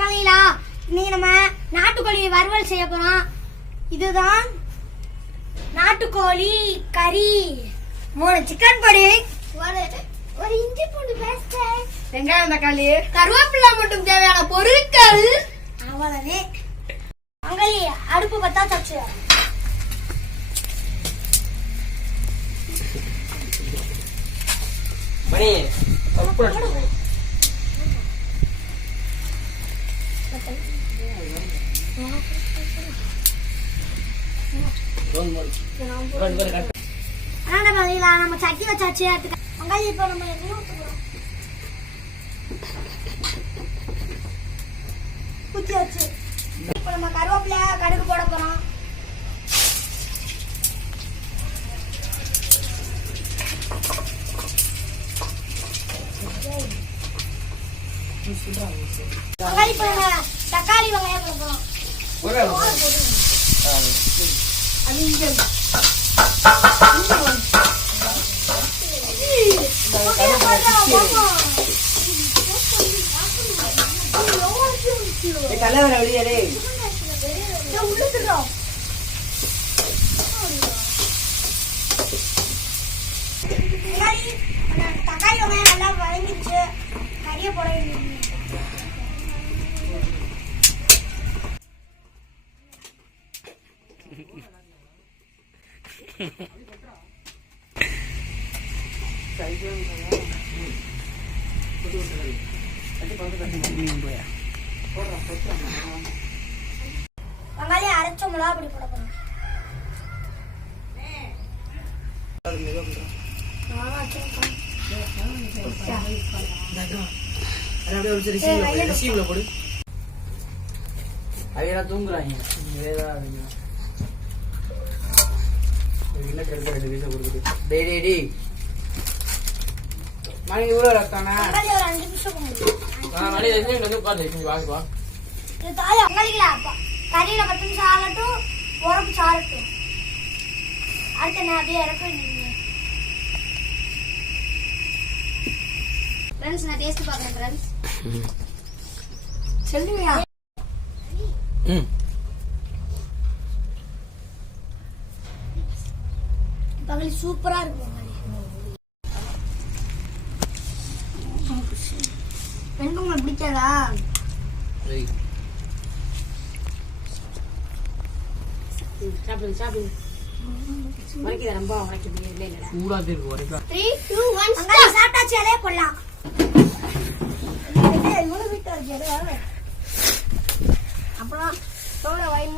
காலையிலா இன்னைக்கு நம்ம நாட்டுக்கோழி வறுவல் செய்ய போறோம். இதுதான் நாட்டுக்கோழி கறி, 3 சிக்கன் பொடி, ஒரு இஞ்சி பூண்டு பேஸ்ட், வெங்காயம் தக்காளி, கருவேப்பிலை மட்டும் தேவையான பொருட்கள் அவ்வளவே. மங்களி அடுப்பு பத்தா தச்சு மணி நம்ம சட்டி வச்சாச்சு. மங்களி இப்ப நம்ம எண்ணெய் ஊத்துறோம். ஊத்தியாச்சு. இப்ப நம்ம கருவேப்பிலை கடுகு போட போறோம். தக்காளி வெங்காயம் போட போறோம். கலவர வெளியே உள்ளுக்குறோம். தக்காளி வெங்காயம் நல்லா வதங்கிடுச்சு. கறியை போட வேண்டியது. வெங்காயம் அரைச்ச மிளகா அப்படி போட போறோம். போடு. அவையெல்லாம் தூங்குறாங்க. மணி இவ்வளவு ரத்தானா? ஒரு 5 நிமிஷம் கறியில 10 நிமிஷம் ஆகட்டும். உரப்பு சாரட்டும். அடுத்த நான் அப்படியே இறக்க ஃப்ரெண்ட்ஸ். நான் டேஸ்ட் பார்க்கறேன் ஃப்ரெண்ட்ஸ். சொல்லுவியா? பகலி சூப்பரா இருக்கும். வெண்பொங்கல் பிடிக்காதா? சாப்பிடுங்க சாப்பிடுங்க. வரைக்கும் ரொம்ப உடைக்க இல்லைங்களா? சூடாக இருக்கு வரைக்கும். 3, 2, 1 சாப்பிட்டாச்சு. அதே போடலாம். இவ்வளவு வீட்டா இருக்கு. அப்புறம் சோட வயிறு